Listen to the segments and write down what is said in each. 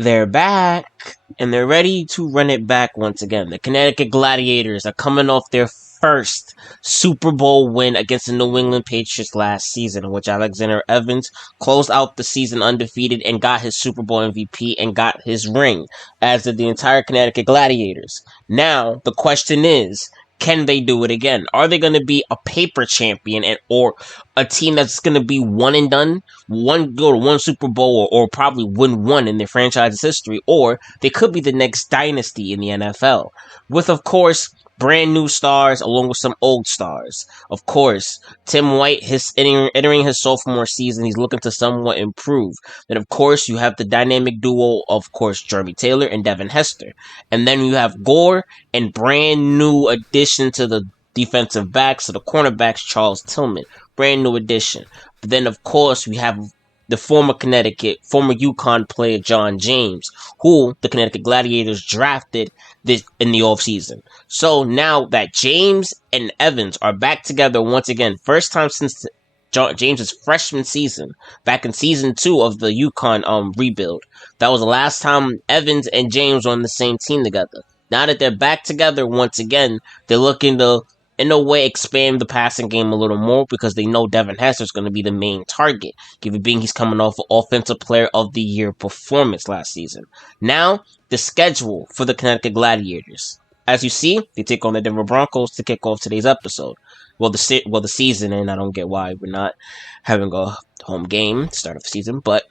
They're back, and they're ready to run it back once again. The Connecticut Gladiators are coming off their first Super Bowl win against the New England Patriots last season, in which Alexander Evans closed out the season undefeated and got his Super Bowl MVP and got his ring, as did the entire Connecticut Gladiators. Now, the question is, can they do it again? Are they going to be a paper champion or a team that's going to be one and done, go to one Super Bowl or probably win one in their franchise's history, or they could be the next dynasty in the NFL with, of course, brand new stars along with some old stars. Of course, Tim White entering his sophomore season, he's looking to somewhat improve. Then, of course, you have the dynamic duo, of course, Jeremy Taylor and Devin Hester. And then you have Gore and brand new addition to the defensive backs, to the cornerbacks, Charles Tillman. Brand new addition. But then, of course, we have the former UConn player John James, who the Connecticut Gladiators drafted in the offseason. So now that James and Evans are back together once again, first time since James's freshman season, back in season 2 of the UConn rebuild. That was the last time Evans and James were on the same team together. Now that they're back together once again, they're looking to, in a way, expand the passing game a little more because they know Devin Hester is going to be the main target, given being he's coming off an Offensive Player of the Year performance last season. Now, the schedule for the Connecticut Gladiators. As you see, they take on the Denver Broncos to kick off today's episode. The season, and I don't get why we're not having a home game to start off the season, but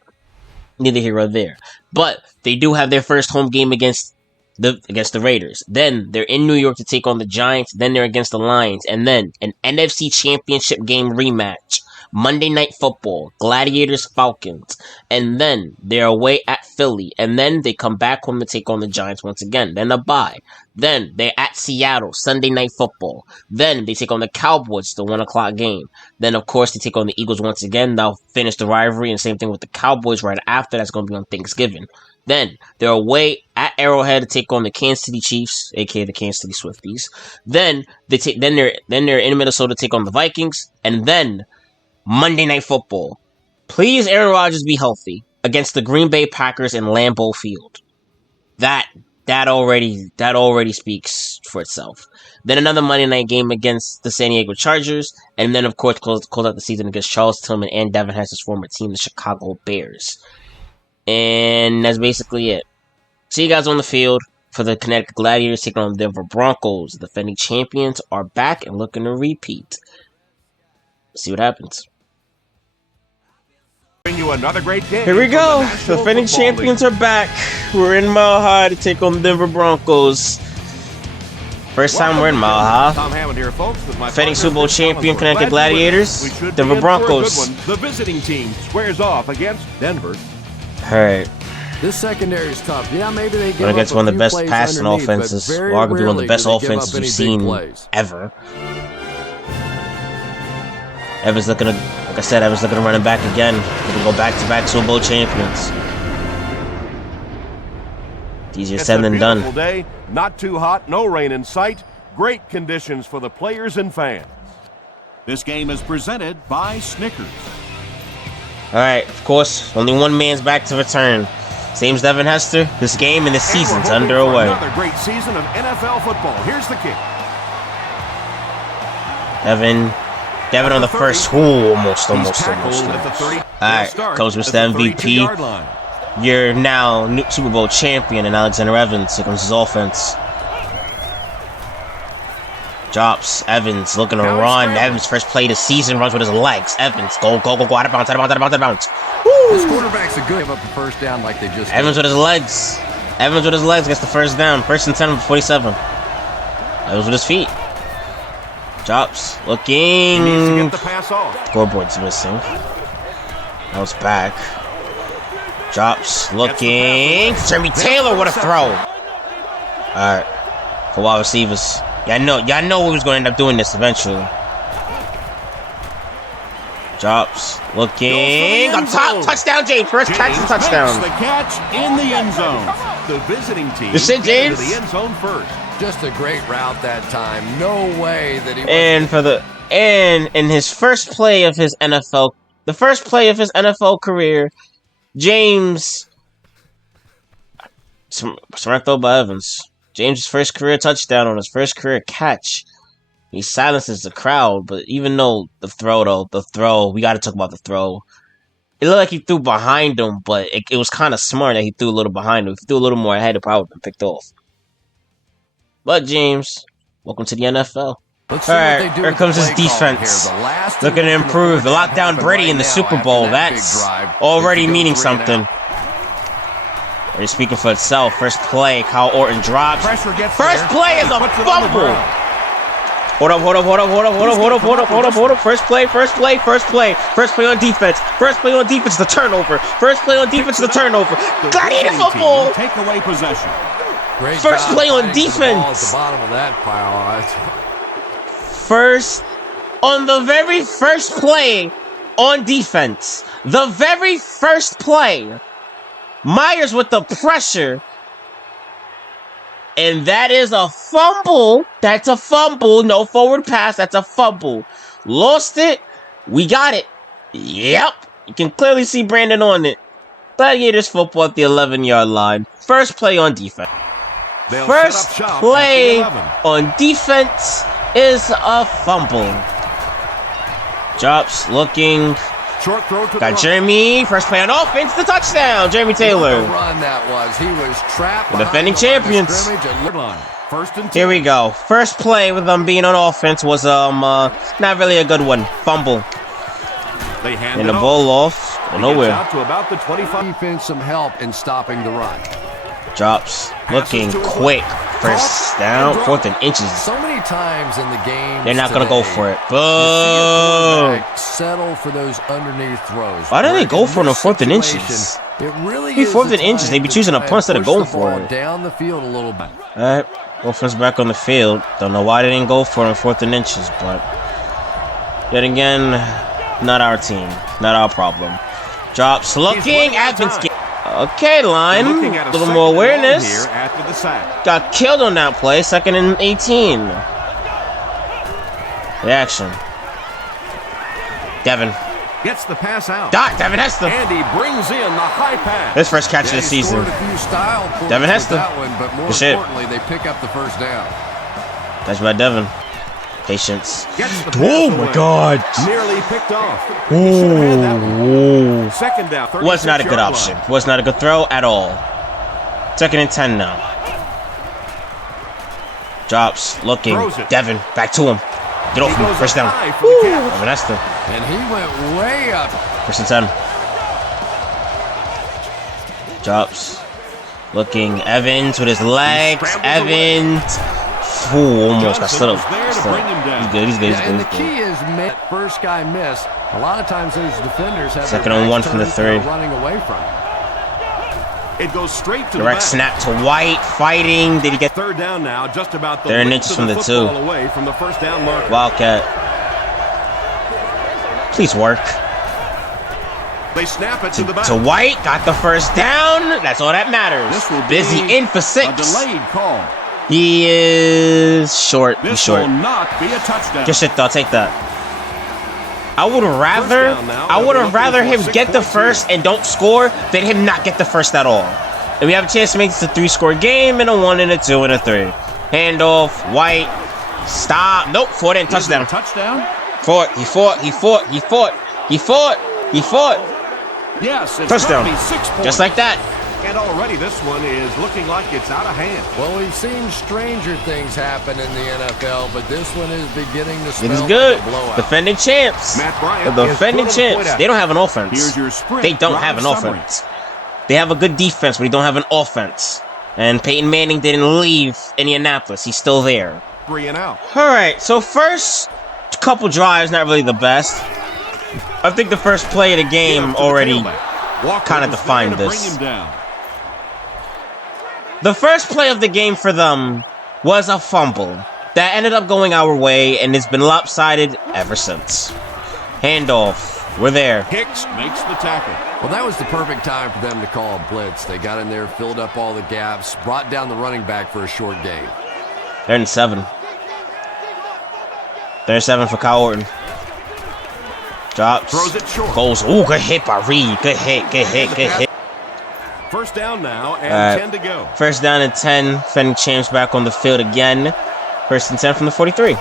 neither here or there. But they do have their first home game against the Raiders. Then they're in New York to take on the Giants. Then they're against the Lions. And then an NFC Championship game rematch. Monday Night Football. Gladiators Falcons. And then they're away at Philly. And then they come back home to take on the Giants once again. Then a bye. Then they're at Seattle. Sunday Night Football. Then they take on the Cowboys, the 1 o'clock game. Then, of course, they take on the Eagles once again. They'll finish the rivalry. And same thing with the Cowboys right after. That's going to be on Thanksgiving. Then they're away at Arrowhead to take on the Kansas City Chiefs, aka the Kansas City Swifties. Then they're in Minnesota to take on the Vikings, and then Monday Night Football. Please, Aaron Rodgers, be healthy against the Green Bay Packers in Lambeau Field. That already speaks for itself. Then another Monday night game against the San Diego Chargers, and then of course close out the season against Charles Tillman and Devin Hester's former team, the Chicago Bears. And that's basically it. See you guys on the field for the Connecticut Gladiators taking on the Denver Broncos. The defending champions are back and looking to repeat. See what happens. You another great game. Here we go. The defending champions are back. We're in Mile High to take on the Denver Broncos. First time we're in Mile High. Tom Hammond here, folks, with my defending Super Bowl champion Connecticut Gladiators, Denver Broncos. The visiting team squares off against Denver. Alright. This secondary is tough. Yeah, maybe they give against one of the best passing offenses, or arguably one of the best offenses you've seen ever. Evans looking to, like I said, Evans looking to run it back again. We're going to go back-to-back Super Bowl champions. It's easier said than done. Day, not too hot, no rain in sight. Great conditions for the players and fans. This game is presented by Snickers. Alright, of course, only one man's back to return. Same as Devin Hester, this game and this season's underway. Another great season of NFL football. Here's the kick. Devin on the first. Ooh, almost. Alright, comes Mr. MVP. You're now new Super Bowl champion, and Alexander Evans. Here comes his offense. Drops. Evans looking to run. Evans first play of the season, runs with his legs. Evans, go, out of bounds. Woo! This quarterback's a good give up the first down like they just Evans with his legs. Gets the first down. First and 10 for 47. Evans with his feet. Drops. Looking. He needs to get the pass off. Scoreboard's missing. Now it's back. Drops. Looking. Jeremy Taylor, what a throw. Alright. For wide receivers. Y'all know we was going to end up doing this eventually. Drops. Looking. Up top. Touchdown, James. First catch and touchdown. The catch in the end zone. The visiting team. You said James? To the end zone first. Just a great route that time. No way that he. And in his first play of his NFL career, James Smart throw by Evans. James' first career touchdown on his first career catch. He silences the crowd, but even though the throw, we got to talk about the throw. It looked like he threw behind him, but it was kind of smart that he threw a little behind him. If he threw a little more ahead, it probably would have been picked off. But James, welcome to the NFL. Alright, here comes his defense. Looking to improve. The lockdown Brady in the Super Bowl. That's already meaning something. It's speaking for itself. First play, Kyle Orton drops. First play is a fumble. Hold up. First play on defense. The turnover. Gladiator football. Take away possession. First play on defense. Bottom of that pile. On the very first play on defense. The very first play. Myers with the pressure. And that is a fumble. That's a fumble. No forward pass. That's a fumble. Lost it. We got it. Yep. You can clearly see Brandon on it. Gladiators football at the 11-yard line. First play on defense. First play on defense is a fumble. Drops, looking. Short throw to Got Jeremy. First play on offense. The touchdown. Jeremy Taylor. Run that was. He was trapped. The defending champions. First and 10. Here we go. First play with them being on offense was not really a good one. Fumble. They hand And the it ball off. Nowhere. Out to about the 25. Defense some help in stopping the run. Drops. Looking quick. First down. 4th and inches. So many times in the game. They're not going to go for it. Boo! Settle for those underneath throws. Why do they go for it on 4th and inches? It really Be is 4th and inches. They be choosing a punt instead of going for it. Down the field a little bit. Alright. Offense back on the field. Don't know why they didn't go for it on 4th and inches, but yet again, not our team. Not our problem. Drops. Looking. Advance. Okay, line. A little more awareness. After the sack. Got killed on that play. 2nd and 18. Reaction. Devin. Gets the pass out. Devin Hester. And he brings in the high pass. His first catch of the season. Devin Hester. But more Good shit. importantly, they pick up the first down. Catch by Devin. Patience. Oh my God. Nearly picked off. Ooh. Second down. Was not a good option. Was not a good throw at all. 2nd and 10 now. Drops. Looking. Devin. Back to him. Get off him. First down. Devin Hester. And he went way up. 1st and 10. Drops. Looking. Evans with his legs. Evans. Ooh, almost got stood up. He's good. And the key is that first guy missed. A lot of times those defenders have 2nd and 1 from the 3. running away from it. It goes straight to Direct snap to White. Fighting. Did he get 3rd down now? Just about the 3rd inches from the 2. away from the first down marker. Wildcat. Please work. They snap it to the back. To White. Got the first down. That's all that matters. This will be Busy in for 6. A delayed call. He is short. He's This short. will not be a touchdown. Good shit, though. I'll take that. I would have rather him get the first and don't score than him not get the first at all. And we have a chance to make this a 3-score game and a 1 and a 2 and a 3. Handoff. White. Stop. Nope. 4th and touchdown. Touchdown? Fought. He fought. Yes. It's Touchdown. gonna be 6 points. Just like that. And already this one is looking like it's out of hand. Well, we've seen stranger things happen in the NFL, but this one is beginning to smell It is good. like a blowout. Defending champs. Matt Bryant The is defending putting the champs. point They don't out. have an offense. Here's your sprint They don't drive have an summary. offense. They have a good defense, but they don't have an offense. And Peyton Manning didn't leave Indianapolis. He's still there. 3 and out. All right, so first couple drives, not really the best. I think the first play of the game already kind of defined this. The first play of the game for them was a fumble that ended up going our way, and it's been lopsided ever since. Handoff. We're there. Hicks makes the tackle. Well, that was the perfect time for them to call a blitz. They got in there, filled up all the gaps, brought down the running back for a short gain. 3rd and 7. 3rd and 7 for Kyle Orton. Drops. Throws it short. Goes. Ooh, good hit by Reed. Good hit. First down now and 10 to go. First down and 10. Defending champs back on the field again. First and 10 from the 43.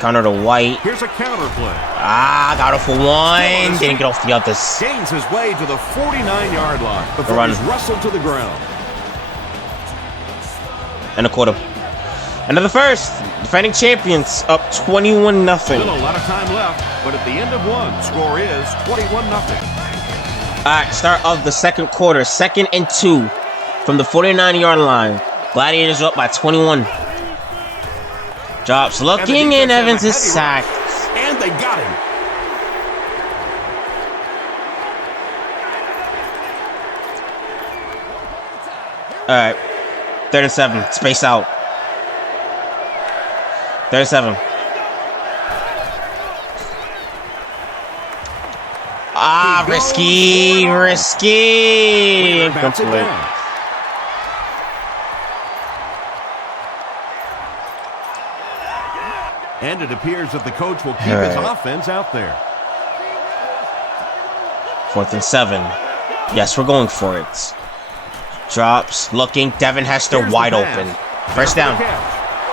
Counter to White. Here's a counter play. Got it for one. Didn't get off the others. Gains his way to the 49-yard line before he's wrestled to the ground. And a quarter. Another first. Defending champions up 21-0. Still a lot of time left, but at the end of one, score is 21-0. Alright, start of the second quarter. 2nd and 2 from the 49-yard line. Gladiators are up by 21. Drops looking, and Evans is sacked. And they got him. Alright. 3rd and 7. Space out. 3rd and 7. Risky. Incomplete. And it appears that the coach will keep his offense out there. 4th and 7. Yes, we're going for it. Drops, looking. Devin Hester wide open. First down.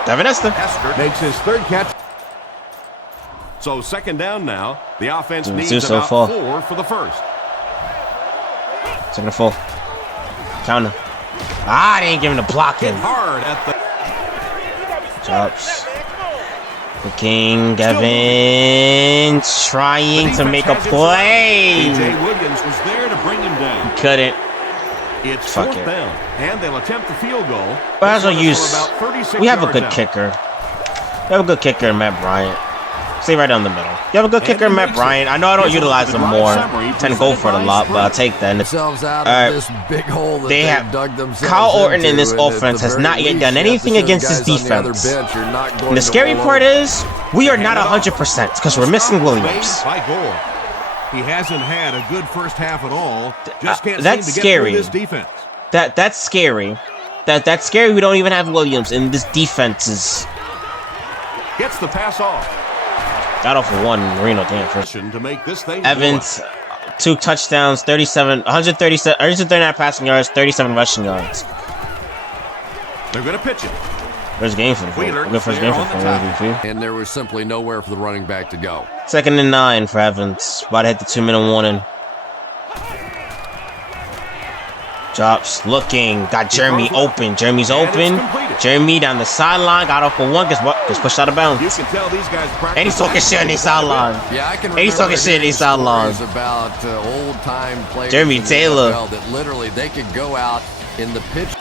Devin Hester. Hester makes his 3rd catch. So 2nd down now. The offense needs about 4 for the first. 2nd and 4. Counter. They ain't giving the blocking. Hard at the Drops. Looking. Devin trying to make a play. DJ Williams was there to bring him down. Couldn't. It's 4th down, and they'll attempt the field goal. But as we have a good kicker. We have a good kicker in Matt Bryant. Stay right down the middle. You have a good kicker in Matt Bryant. I know I don't utilize him more. Tend to go for it a lot, but I'll take that. They have Kyle Orton in this offense has not yet done anything against his defense. And the scary part is we are not 100% because we're missing Williams. He hasn't had a good first half at all. Just can't that's seem to scary. Get through this defense. That's scary. That's scary. We don't even have Williams, and this defense is. Gets the pass off. Got off for one. Marino damn first. To make this thing Evans, 2 touchdowns, 139 passing yards, 37 rushing yards. They're going to pitch it. First game for the first game for the And there was simply nowhere for the running back to go. 2nd and 9 for Evans. About to hit the 2-minute warning. Drops, looking, got Jeremy open. Jeremy's open. Jeremy down the sideline, got off for one, gets pushed out of bounds. You can tell these guys and he's talking shit on the sideline. Yeah, I can. And he's talking shit on the sideline. About old time players. Jeremy Taylor. That literally they could go out in the pitch.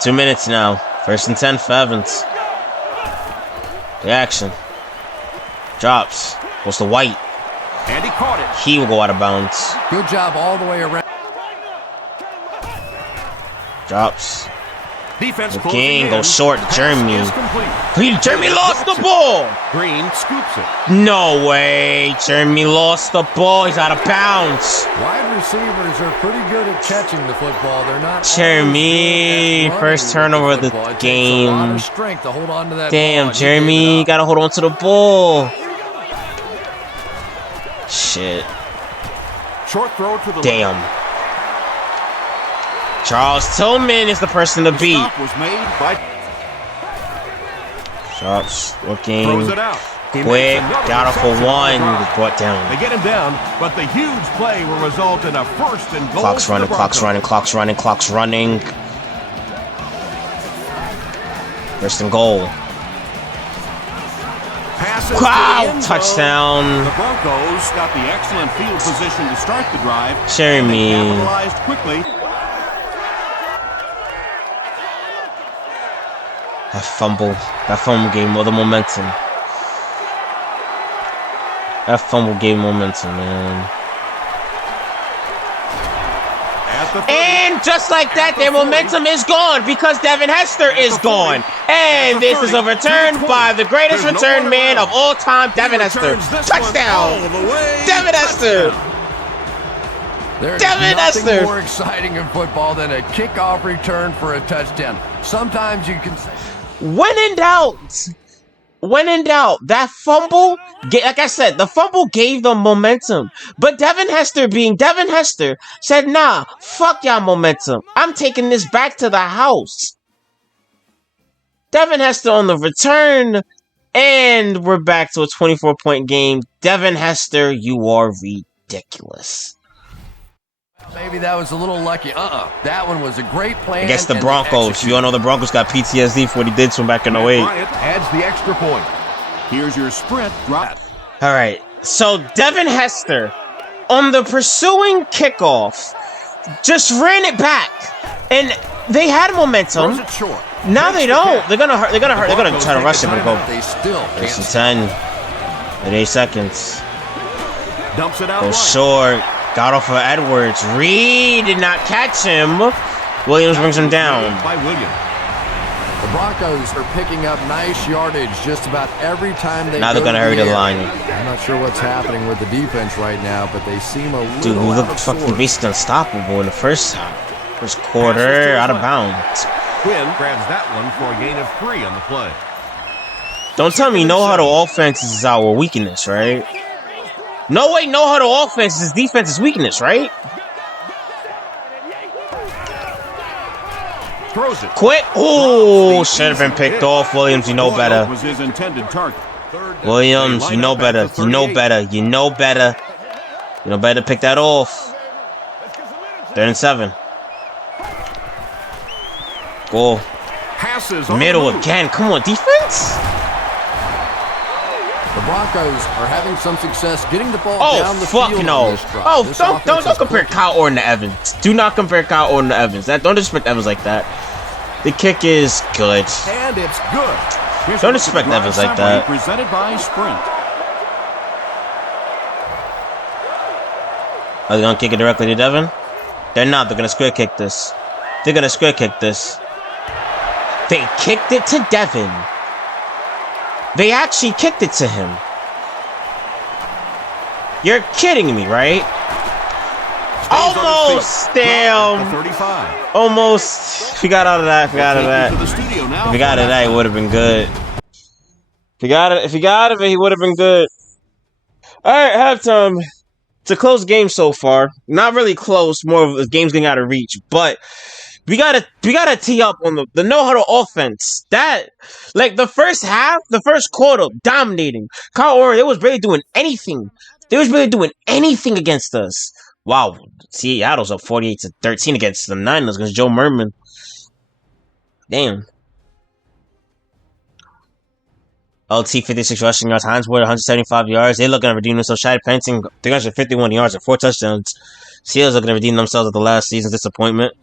2 minutes now. 1st and 10 for Evans. The action. Drops. Goes to White. And he caught it. He will go out of bounds. Good job all the way around. Drops. Defense the King goes short to Jeremy. Jeremy lost the ball. Green scoops it. No way. Jeremy lost the ball. He's out of bounds. Wide receivers are pretty good at catching the football. They're not. Jeremy, first turnover of the game. A lot of strength to hold on to that Damn, ball. Jeremy, gotta hold on to the ball. Shit. Short throw to the damn. Charles Tillman is the person to beat. Was made by Drops, looking. Throws it out. Quick, got off for one. Was brought down. They get him down, but the huge play will result in a 1st and goal. Clock's running. Clock's running. 1st and goal. Wow! Touchdown. The Broncos got the excellent field position to start the drive. Jeremy. Capitalized quickly. That fumble gave him all the momentum. That fumble gave momentum, man. And just like that, their momentum is gone because Devin Hester is gone. And this is a return by the greatest return man of all time, Devin Hester. Touchdown! Devin Hester! There's nothing more exciting in football than a kickoff return for a touchdown. Sometimes you can say, when in doubt, when in doubt, that fumble, like I said, the fumble gave them momentum. But Devin Hester said, nah, fuck y'all momentum. I'm taking this back to the house. Devin Hester on the return, and we're back to a 24-point game. Devin Hester, you are ridiculous. Maybe that was a little lucky. That one was a great plan. Against the Broncos. You all know the Broncos got PTSD for what he did to him back in 08. Adds the extra point. Here's your sprint drop. All right. So Devin Hester on the pursuing kickoff just ran it back, and they had momentum. Throws it short. Now they don't. They're gonna hurt. They're gonna try to rush it, but go. They still can't. 10 at 8 seconds. Dumps it out. Go short. Got off of Edwards. Reed did not catch him. Williams brings him down. By Williams. The Broncos are picking up nice yardage just about every time they. Now they're gonna hurry the line. I'm not sure what's happening with the defense right now, but they seem a little. Dude, we out looked of fucking sorts. basically unstoppable in the first quarter, out of bounds. Quinn grabs that one for a gain of 3 on the play. Don't tell me no-huddle offense is our weakness, right? No way, no-huddle offense is defense's weakness, right? Throws it. Quick! Oh, should have been picked off. Williams, you know better. Was his intended target. Williams, you know better. You know better. You know better. You know better to pick that off. 3rd and 7. Goal. Passes on Middle the move. again. Come on, defense. The Broncos are having some success getting the ball Oh, down the fuck field. no. on this drive. Oh, This don't offense is compare clicking. Kyle Orton to Evans. Do not compare Kyle Orton to Evans. Don't disrespect Evans like that. The kick is good. And it's good. Here's Don't a expect drive Evans like summary that. Presented by Sprint. Are they gonna kick it directly to Devin? They're not. They're gonna square kick this. They're gonna square kick this. They kicked it to Devin. They actually kicked it to him. You're kidding me, right? Almost, damn. 35. Almost. If we got out of that, if we got out of that. To the studio now. If he got it, that would have been good. If he got it, he would have been good. All right, halftime. It's a close game so far. Not really close. More of the game's getting out of reach. But we gotta tee up on the no-huddle offense. That, like, the first half, the first quarter, dominating. Kyle Orton, they was barely doing anything. They was barely doing anything against us. Wow, Seattle's up 48-13 against the Niners against Joe Merman. Damn. LT 56 rushing yards. Hines Ward 175 yards. They're looking to redeem themselves. Shady Penton 351 yards and 4 touchdowns. Seals looking to redeem themselves at the last season's disappointment.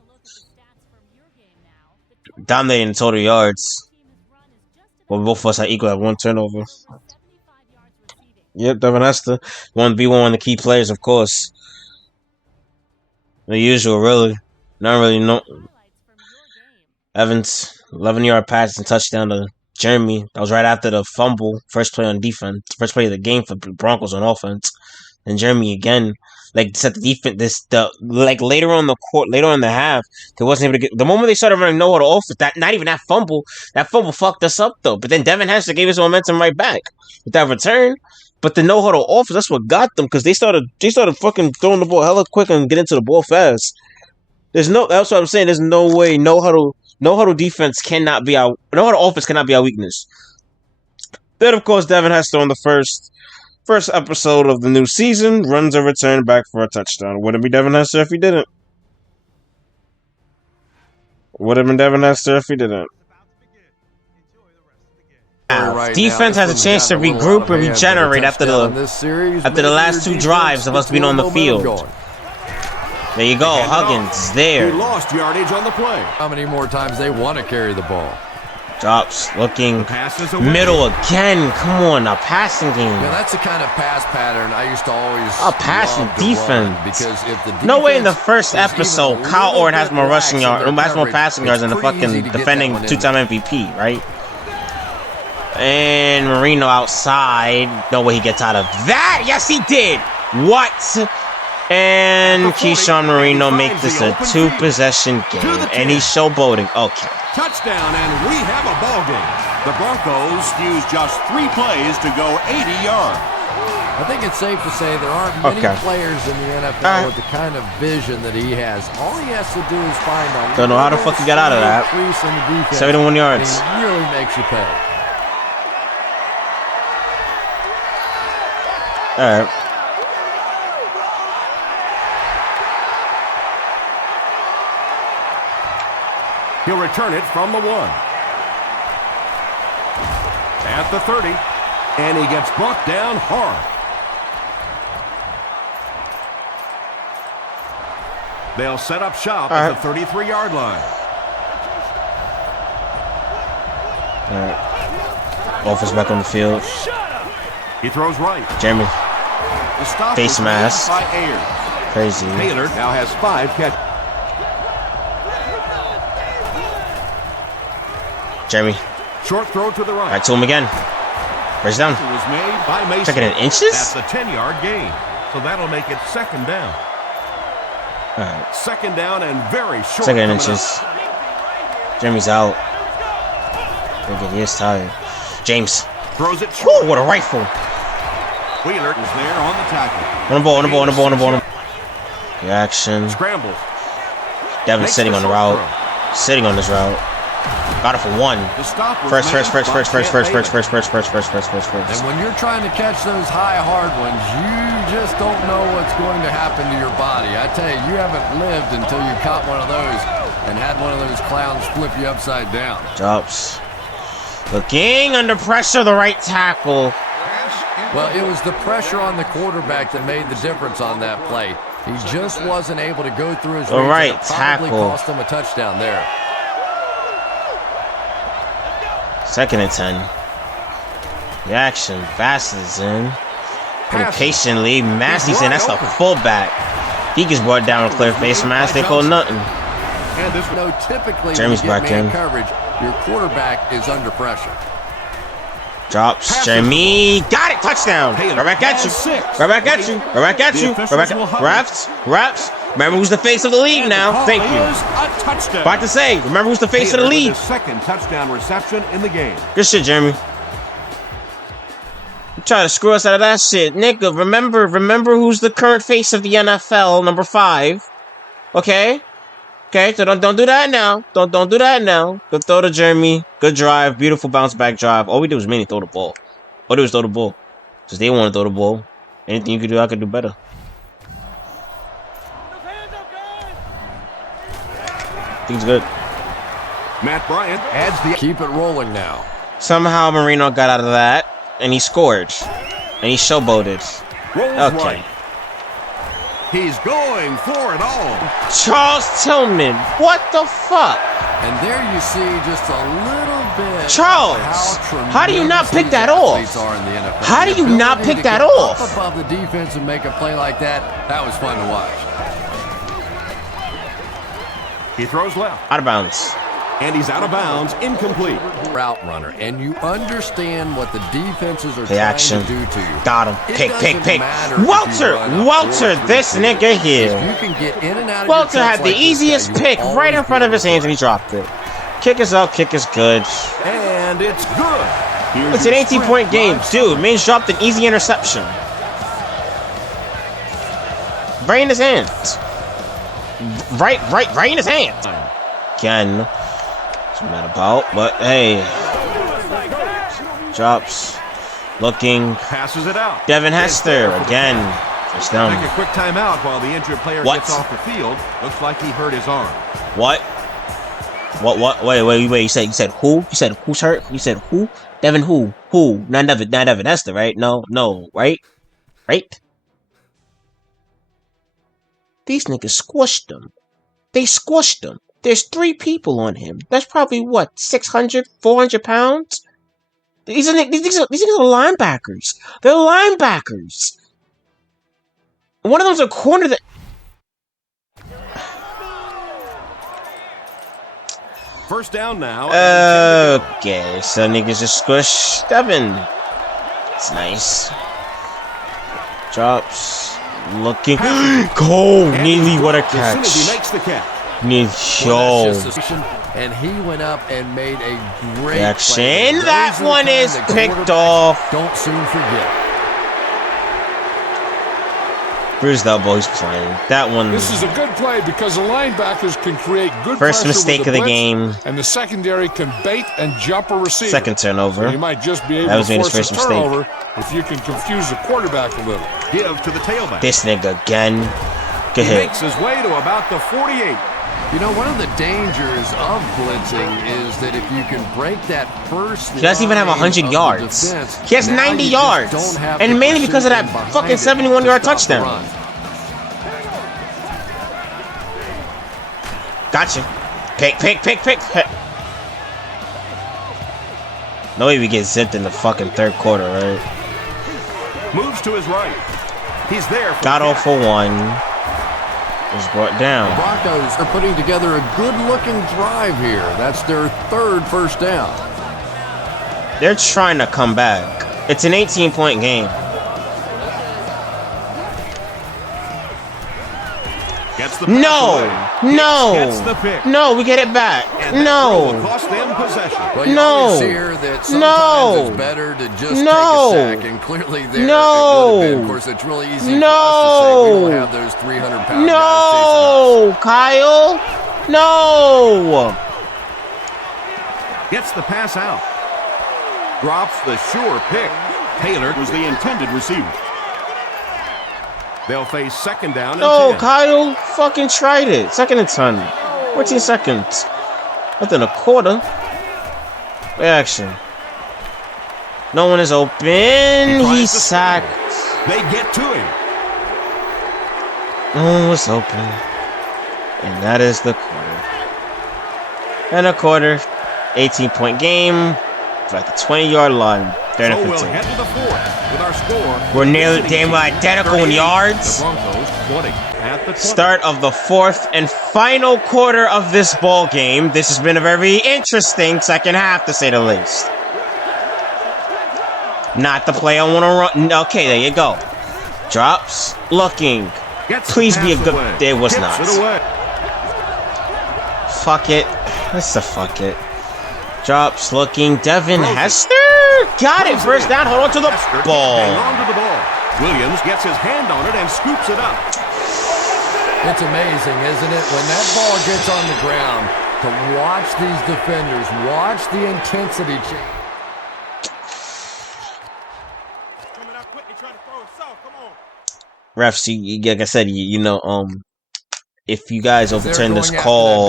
Dominating total yards. Well, both of us had equal at 1 turnover. Yep, Devin Hester. One to be one of the key players, of course. The usual, really. Not really, no. Evans, 11-yard pass and touchdown to Jeremy. That was right after the fumble. First play on defense. First play of the game for the Broncos on offense. And Jeremy again, like, set the defense. Later on in the half, they wasn't able to get. The moment they started running no-huddle offense, not even that fumble fucked us up though. But then Devin Hester gave us momentum right back with that return. But the no-huddle offense, that's what got them, because they started fucking throwing the ball hella quick and getting to the ball fast. That's what I'm saying. There's no way no-huddle defense no-huddle offense cannot be our weakness. Then, of course, Devin Hester on the first episode of the new season runs a return back for a touchdown. Would it be Devin Hester if he didn't? Would have been Devin Hester if he didn't. Right Defense now, has a chance to regroup and regenerate after the last 2 drives of us being on the field. There you go, Huggins is He there. lost yardage on the play. How many more times they want to carry the ball? Drops, looking, Pass is away. middle again. Come on, a passing game. Yeah, that's the kind of pass pattern I used to always passing love to run, defense. because if the No way in the defense first is even episode a Kyle little Orton has bit more relaxed rushing in yards, their has more coverage, passing yards than the it's pretty easy fucking to get that defending one in 2-time MVP, right? And Marino outside. No way he gets out of that. Yes, he did. What? And Keyshawn Marino make this a 2-possession game. And he's showboating. Okay. Touchdown, and we have a ball game. The Broncos used just 3 plays to go 80 yards. I think it's safe to say there aren't many players in the NFL with the kind of vision that he has. All he has to do is find a don't know how the fuck he got out of that. 71 yards. And he really makes you pay. All right. He'll return it from the 1. At the 30. And he gets brought down hard. They'll set up shop at the 33-yard line. All right. Offense back on the field. He throws right. Jeremy. Face mask. Crazy. Taylor now has 5 catches. Jeremy. Short throw to the right. Right to him again. Where's down? It was made by Mason. Second in inches? That's a 10-yard gain. So that'll make it second down. All right. Second down and very short. Second in inches. Jeremy's out. He is tired. James. Throws it short. Ooh, what a rifle. Wheeler is there on the tackle. On the ball, on the ball, on the ball, on the ball. The action. Scrambles. Devin sitting on the route. Sitting on this route. Got it for 1. First. And when you're trying to catch those high, hard ones, you just don't know what's going to happen to your body. I tell you, you haven't lived until you caught one of those and had one of those clowns flip you upside down. Drops. Looking under pressure, the right tackle. Well, it was the pressure on the quarterback that made the difference on that play. He just wasn't able to go through his the right probably tackle. Cost him a touchdown there. Second and 10. The action. Basses in. Pretty patiently. Massey's in. That's the fullback. He gets brought down with clear face mask. They call nothing. And this, typically Jeremy's when you back get man in. coverage, your quarterback is under pressure. Drops. Jeremy. Got it. Touchdown. Right back at you. Right back at you. Right back at you. Right back. Refs. Remember who's the face of the league now. Thank you. About to say, remember who's the face of the league. His second touchdown reception in the game. Good shit, Jeremy. You try to screw us out of that shit. Nigga, remember who's the current face of the NFL, number 5. Okay? Okay, so don't do that now. Don't do that now. Good throw to Jeremy. Good drive. Beautiful bounce back drive. All we did was mainly throw the ball. All we did was throw the ball. Because they want to throw the ball. Anything you could do, I could do better. Things good. Matt Bryant adds the... Keep it rolling now. Somehow Marino got out of that, and he scored. And he showboated. Okay. Right. He's going for it all. Charles Tillman. What the fuck? And there you see just a little bit. Charles, how do you not pick that off? How do you not pick that off? Above the defense and make a play like that, that was fun to watch. He throws left. Out of bounds. And he's out of bounds, incomplete. Route runner, and you understand what the defenses are the action. trying to do to you. Got him. Pick. Welter, this nigga here. You can get in and out Welter had the easiest pick right in front of his hands, and he dropped it. Kick is up, kick is good. And it's good. It's an 18-point game. Dude, Mains dropped an easy interception. Right in his hands. Right in his hands. Again. That's what I'm mad about. But hey. Drops. Looking. Passes it out. Devin Hester again. First down. Take a quick timeout while the injured player gets off the field. Looks like he hurt his arm. What? Wait. You said who? You said who's hurt? You said who? Devin who? Who? Not Devin Hester, right? No, right? Right? These niggas squished him. They squished him. There's 3 people on him. That's probably what, 600, 400 pounds? These are linebackers. They're linebackers. One of them's a corner that. First down now. Okay, so niggas just squish Devin. It's nice. Drops. Looking. Cole Neely, what a catch. He makes the catch. And he went up and made a great action. That one is picked off. Don't soon forget. Bruised elbow, he's playing. That one. This is a good play because the linebackers can create good first mistake of the game. And the secondary can bait and jump a receiver. Second turnover. So you might just be able to force a turnover if you can confuse the quarterback a little. Give to the tailback. This nigga again. Good hit. He makes his way to about the 48. You know, one of the dangers of blitzing is that if you can break that first he doesn't even have 100 yards. Defense, he has 90 yards. And mainly because of that fucking 71-yard touchdown. Gotcha. Pick. No way we get zipped in the fucking third quarter, right? Moves to his right. He's there. Got off for one. Was brought down. The Broncos are putting together a good-looking drive here. That's their third first down. They're trying to come back. It's an 18-point game. Gets the no, we get it back. No, cost them possession. Well, you see here that sometimes it's better to just take a sack, and clearly there it would have been. Of course, it's really easy for us to say we don't have those 300-pound guys. Kyle, no. Gets the pass out. Drops the sure pick. Taylor was the intended receiver. They'll face second down and 10. Kyle fucking tried it. Second and 10. 14 seconds. Within a quarter. Reaction. No one is open. He's sacked. They get to him. No one was open. And that is the quarter. And a quarter. 18-point game. At the 20-yard line. So we'll head to the fourth with our score. We're nearly damn identical in yards. The Broncos 20 at the 20. Start of the fourth and final quarter of this ball game. This has been a very interesting second half, to say the least. Not the play I want to run. Okay, there you go. Drops. Looking. Please be a good. It was not. Fuck it. That's a fuck it. Drops. Looking. Devin Hester. Got it. First down. Hold on to the ball. Hang on to the ball. Williams gets his hand on it and scoops it up. It's amazing, isn't it? When that ball gets on the ground, to watch these defenders, watch the intensity change. Refs, like I said, if you guys overturn this call,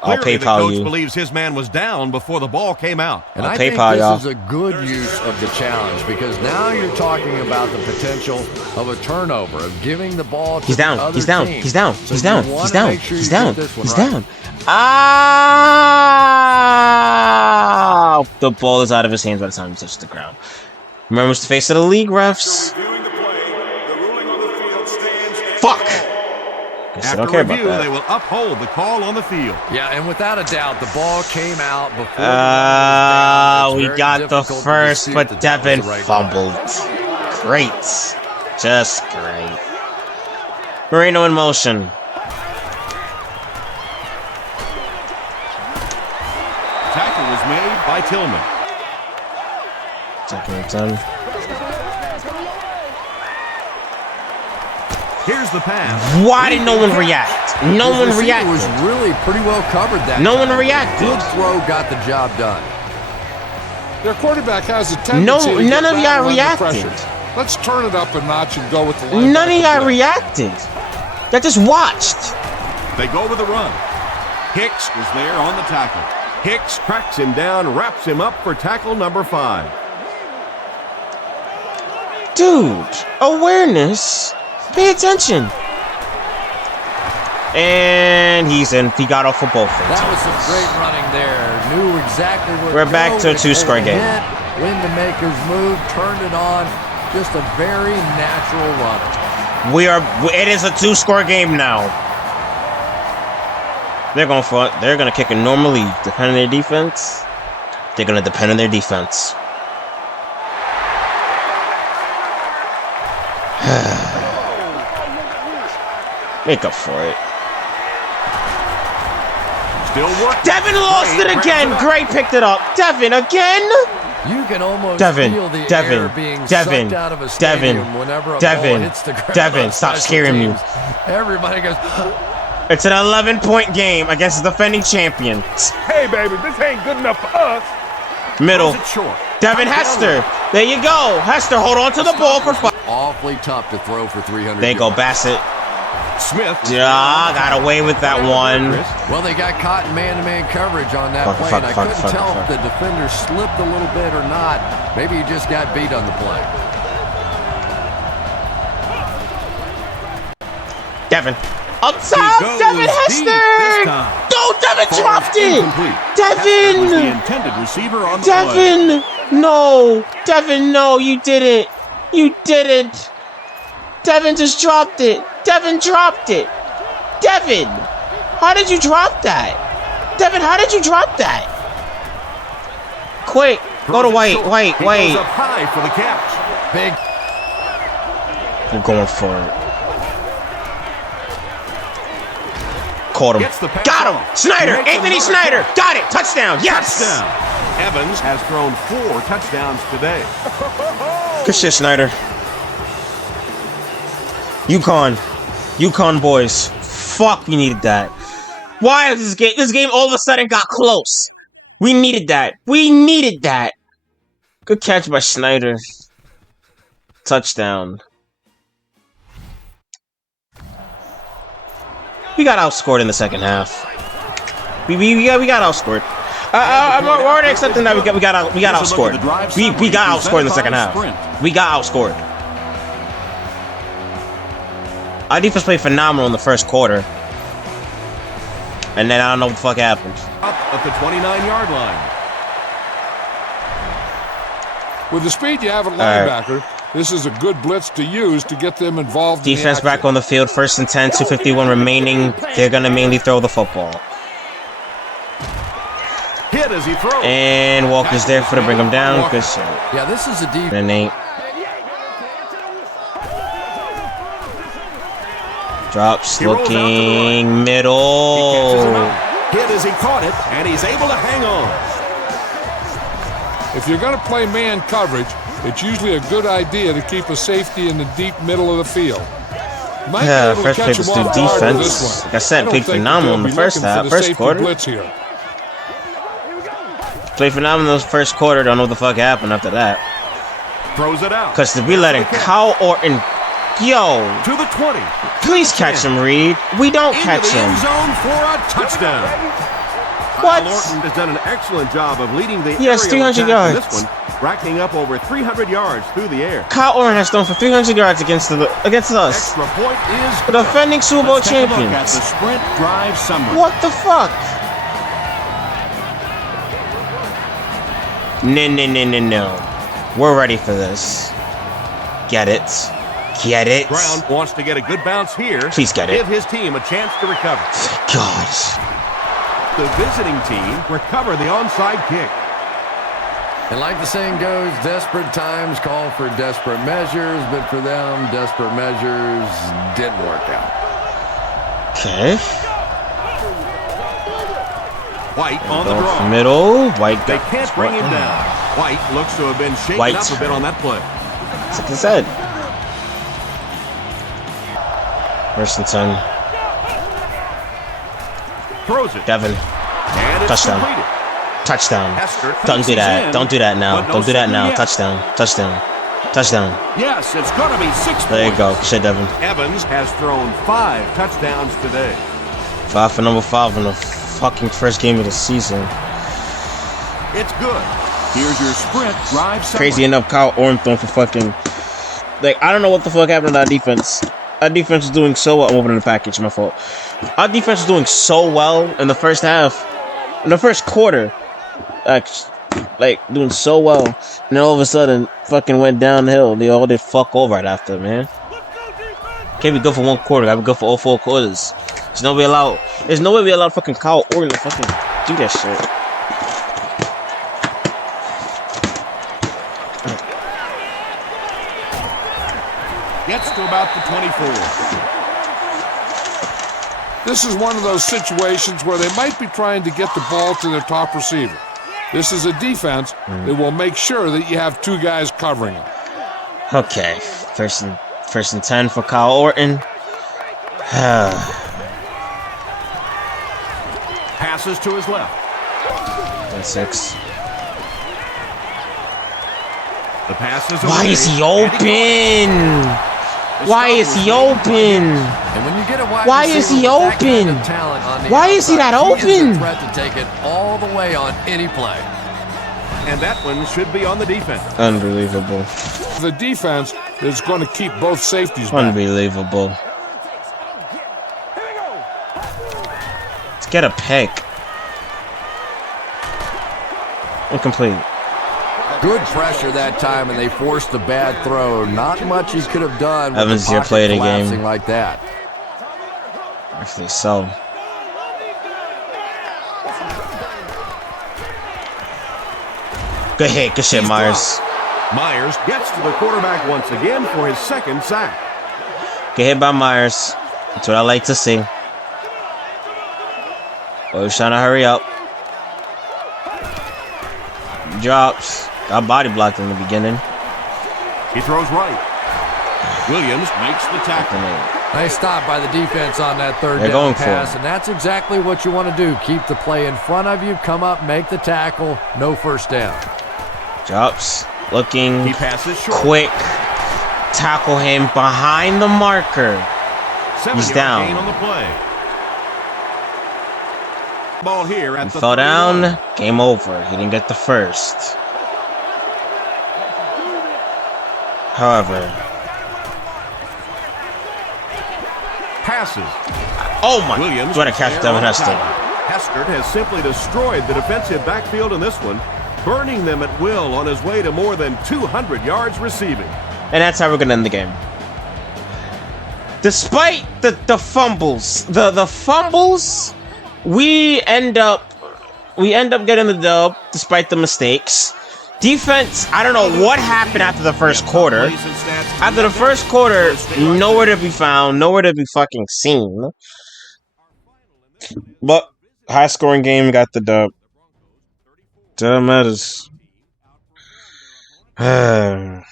I'll PayPal you. Believes his man was down before the ball came out. And I think this is a good use of the challenge because now you're talking about the potential of a turnover, of giving the ball to the other team. He's down. Ah! The ball is out of his hands by the time he touches the ground. Remember, it's the face of the league, refs. Fuck! After review, they will uphold the call on the field. Yeah, and without a doubt, the ball came out before. We got the first, but Devin fumbled. Great. Just great. Moreno in motion. Tackle was made by Tillman. Second and 10. Here's the pass. Why did no one react? No one reacted. It was really pretty well covered that No time. one reacted. Good throw got the job done. Their quarterback has a tendency to none of y'all reacted. Let's turn it up a notch and go with the line. None of y'all reacted. They just watched. They go with the run. Hicks was there on the tackle. Hicks tracks him down, wraps him up for tackle number 5. Dude, awareness. Pay attention. And he got off for both things. That was some great running there. Knew exactly where we're back to a 2-score game. When to make his move, turned it on. Just a very natural run. It is a 2-score game now. They're gonna kick it normally, depending on their defense. They're gonna depend on their defense. Make up for it. Still working. Devin lost it again. Gray picked it up. Devin again. You can almost Devin, feel the Devin, air being Devin, sucked out of a Devin, stadium whenever a Devin, ball hits the ground. Devin, stop scaring me. Everybody goes, It's an 11-point game against the defending champion. Hey, baby, this ain't good enough for us. Middle. Throws it short. Devin Hester. There you go. Hester, hold on to the ball for 5. awfully tough to throw for 300 There you go, yards. Bassett. Smith. Yeah, got away with that one. Well, they got caught in man-to-man coverage on that play, and I couldn't tell if the defender slipped a little bit or not. Maybe he just got beat on the play. Devin. Up top, Devin Hester! No, Devin dropped it! Devin! Was the intended receiver on the Devin! No! Devin, no, you didn't! You didn't! Devin just dropped it! Devin dropped it! Devin! How did you drop that? Devin, how did you drop that? Quick! Go to White, White. He goes up high for the catch. Big. We're going for it. Caught him. Got him! Snyder! Anthony Snyder! Got it! Touchdown! Yes! Touchdown. Evans has thrown 4 touchdowns today. Good shit, Snyder. UConn boys. Fuck, we needed that. Why is this game all of a sudden got close? We needed that. We needed that. Good catch by Snyder. Touchdown. We got outscored in the second half. We got outscored. I'm already accepting that we got outscored. We got outscored in the second half. We got outscored. Our defense played phenomenal in the first quarter. And then I don't know what the fuck happened. Up at the 29-yard line. With the speed you have at linebacker, this is a good blitz to use to get them involved. Defense back on the field, 1st and 10, 2:51 remaining. They're going to mainly throw the football. Hit as he throws. And Walker's there to bring him down. Good shit. Yeah, this is a deep. And ain't. Drops, looking middle. Hit as he caught it, and he's able to hang on. If you're going to play man coverage, it's usually a good idea to keep a safety in the deep middle of the field. Yeah, first play was through defense. Like I said, played phenomenal in the first half, first quarter. Played phenomenal in the first quarter. Don't know what the fuck happened after that. Throws it out. Because we letting Kyle Orton, yo, to the 20. Please catch him, Reed. We don't catch him. Into the end zone for a touchdown. What? Kyle Orton has done an excellent job of leading the He has 300 yards. This one, racking up over 300 yards through the air. Kyle Orton has thrown for 300 yards against us. Extra point is The defending Super Bowl champions. Look at the sprint drive summary. What the fuck? No. We're ready for this. Get it. Get it. Brown wants to get a good bounce here. Please get it. Give his team a chance to recover. Gosh. The visiting team recover the onside kick. And like the saying goes, desperate times call for desperate measures, but for them, desperate measures didn't work out. Okay. White on the draw. Middle. White. They can't bring him down. White looks to have been shaken up a bit on that play. That's like I said. 1st and 10. Throws it. Devin. And it's Touchdown. completed. Touchdown. Hester Don't do that. in, Don't do that now. but no Don't do that safety now. yet. Touchdown. Touchdown. Touchdown. Yes, it's going to be 6 points. There you go. Shit, Devin. Evans has thrown 5 touchdowns today. 5 for number 5 in the fucking first game of the season. It's good. Here's your sprint drive summary. Crazy enough, Kyle Orton throwing for fucking... Like, I don't know what the fuck happened to our defense. Our defense is doing so well. I'm opening the package, my fault. Our defense is doing so well in the first half. In the first quarter. Like, doing so well. And then all of a sudden, fucking went downhill. They all did fuck all right after, man. Can't be good for one quarter. Gotta be good for all 4 quarters. There's no way we allowed fucking Kyle Orton to fucking do that shit. Gets to about the 24. This is one of those situations where they might be trying to get the ball to their top receiver. This is a defense that will make sure that you have two guys covering him. Okay, first and 10 for Kyle Orton. Passes to his left. And 6. The pass is Why away, is he and open? Why is he open? And when you get a wide Why is he receiver with that kind open? of talent on the Why is he outside, that he is open? a threat to take it all the way on any play. And that one should be on the defense. Unbelievable. The defense is going to keep both safeties back. Unbelievable. Let's get a pick. Incomplete. Good pressure that time, and they forced a bad throw. Not much he could have done with Evans the your pocket play of the collapsing game. like that. Actually, so. Good hit. Good shit, Myers. Myers gets to the quarterback once again for his second sack. Get hit by Myers. That's what I like to see. Always trying to hurry up. Drops. Got body blocked in the beginning. He throws right. Williams makes the tackle. Nice stop by the defense on that third They're down going for pass, it. and that's exactly what you want to do. Keep the play in front of you, come up, make the tackle, no first down. Drops. Looking He passes short. quick. Tackle him behind the marker. 7-yard down. gain on the play. Ball here at He the fell 31. down. Game over. He didn't get the first. However. Passes. Oh my. Williams What a catch, there Devin on Hester. top. Hester has simply destroyed the defensive backfield in this one, burning them at will on his way to more than 200 yards receiving. And that's how we're going to end the game. Despite the fumbles, the fumbles, we end up getting the dub despite the mistakes. Defense, I don't know what happened after the first quarter. After the first quarter, nowhere to be found, nowhere to be fucking seen. But high scoring game, got the dub. That matters. I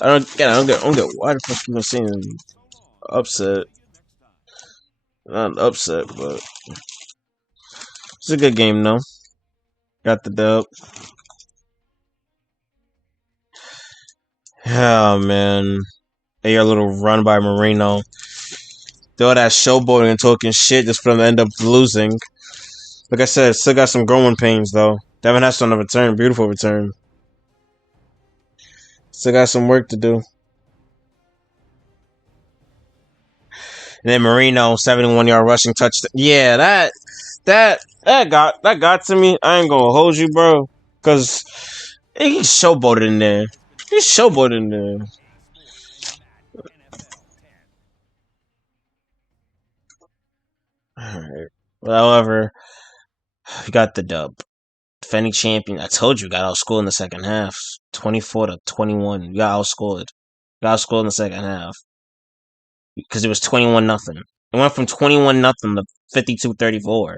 don't get why the fuck people seeing upset. Not an upset, but it's a good game though. Got the dub. Oh man. A little run by Marino. Throw that showboating and talking shit just for them to end up losing. Like I said, still got some growing pains though. Devin Hester on the return, beautiful return. Still got some work to do. And then Marino, 71-yard rushing touchdown. Yeah, that got to me. I ain't gonna hold you, bro, cause he showboated in there. He showboated in there. All right. However, we got the dub. Defending champion. I told you, got outscored in the second half. 24-21. You got outscored. Got outscored in the second half. Because it was 21-0. It went from 21-0 to 52-34.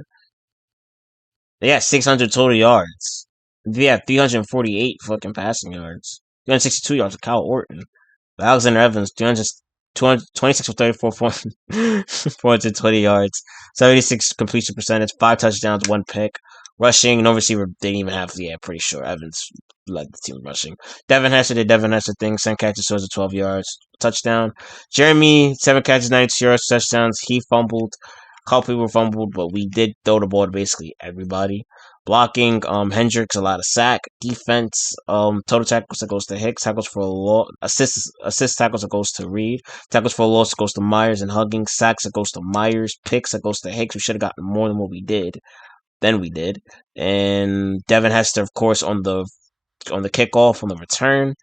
They had 600 total yards. They had 348 fucking passing yards. 362 yards with Kyle Orton. Alexander Evans, 26 for 34, 420 yards. 76 completion percentage, 5 touchdowns, 1 pick. Rushing, no receiver didn't even have, pretty sure. Evans led the team rushing. Devin Hester did Devin Hester thing, 10 catches, 12 yards, touchdown. Jeremy, 7 catches, 92 yards, touchdowns. He fumbled. A couple people fumbled, but we did throw the ball to basically everybody. Blocking, Hendricks, a lot of sack. Defense, total tackles that goes to Hicks. Tackles for a loss. Assist tackles that goes to Reed. Tackles for a loss that goes to Myers and Huggins. Sacks that goes to Myers. Picks that goes to Hicks. We should have gotten more than what we did. And Devin Hester, of course, on the kickoff, on the return.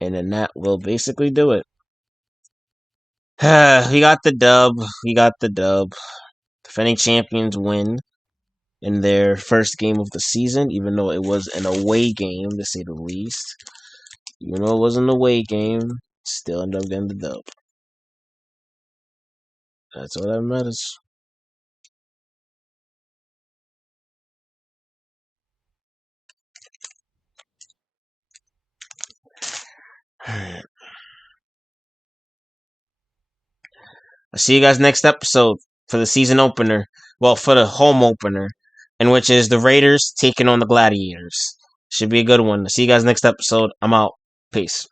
And then that will basically do it. We got the dub. Defending champions win in their first game of the season, even though it was an away game, to say the least. Even though it was an away game, still ended up getting the dub. That's all that matters. Alright. I'll see you guys next episode for the season opener. Well, for the home opener, in which is the Raiders taking on the Gladiators. Should be a good one. I'll see you guys next episode. I'm out. Peace.